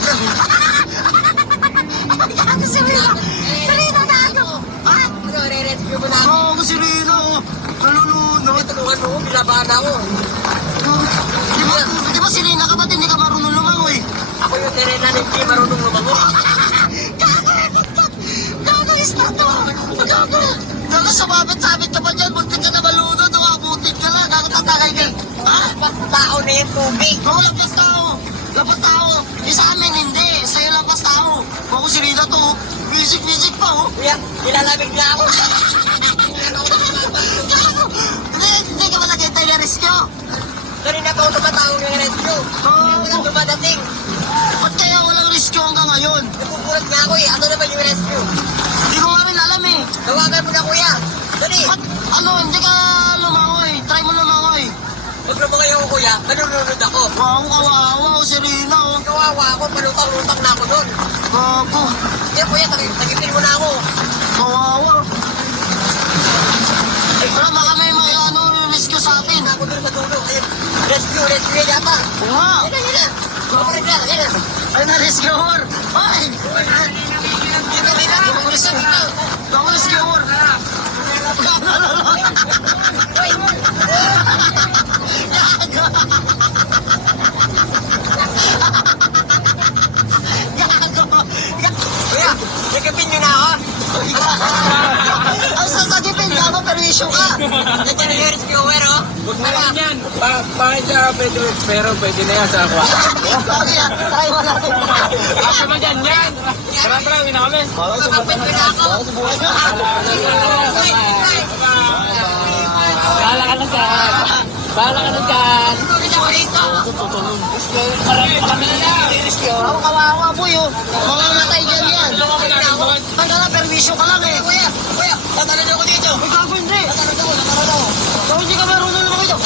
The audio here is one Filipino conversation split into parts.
gago. Gago si Rina. Si Rina, gago. Ha? Re-rescue mo na ako. Gago si Rina, oh. Nalulunod. Tulungan mo ko, binabahan ako. Di ba si Rina ka ba't hindi ka marunong lumangoy? Ako yung Serena na hindi marunong lumangoy. Gago, retot. Gago, istato. Gago. Gago, sababit-sabit ka pa dyan. Buntin ka na malunod. Abutin ka lang. Gago, tatagay ka. Ha? Basta tao na yung tubig. Oo, lampas tao. Lampas tao. Sa amin, hindi. Sa'yo lampas tao. Ako si Rina to. Music pa, oh. Kuya, nilalamig na ako. Gago. Hindi ka ba nakita yung rescue? Kanina pa ako tumatawag ng rescue. Walang dumadating. Ba't kaya walang rescue hanggang ngayon? Napupulat nga ako eh. Ano naman yung rescue? Hindi ko nga rin alam eh. Tawagan mo na kuya. Dali. Ba't, hindi ka lumangoy? Try mo lumangoy. Pag lumangay ako kuya, nanununod ako. Wow, kawawa ko si Rina, oh. Kawawa ako, palutang-lutang na ako doon. Gago. Kaya kuya, tagipin mo na ako. Kawawa. Wala, baka may rescue sa atin. Ako doon sa dulo. Ayun, rescue yata. Oo nga. Yan na. Kumarin na, yan na. Ay, na-rescuer. Ay! Ako rescuer. Ako rescuer. Kuya, sikipin nyo na ako. Ang sasagipin ka mo, perwisyo ka. Nandiyan na yung rescuer, oh. Huwag na lang yan. Bakit siya pwede, pero pwede na yan sa aqua. Bakit yan? Try mo natin. Ako naman yan, yan. Tara, uwi na kami. Kapapit ko na ako. Bahala ka na dyan. Bahala ka na dyan. Tulungan ako dito. Marami na na. Ako kawawa po yun. Mamamatay dyan yan. Ang gala, perwisyo ka lang eh. Kuya, tatalo niyo ako dito. Ay, gago hindi. Tatalo ako. Kung hindi ka marunong naman ito.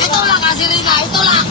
Ito lang kasi Rina, ito lang.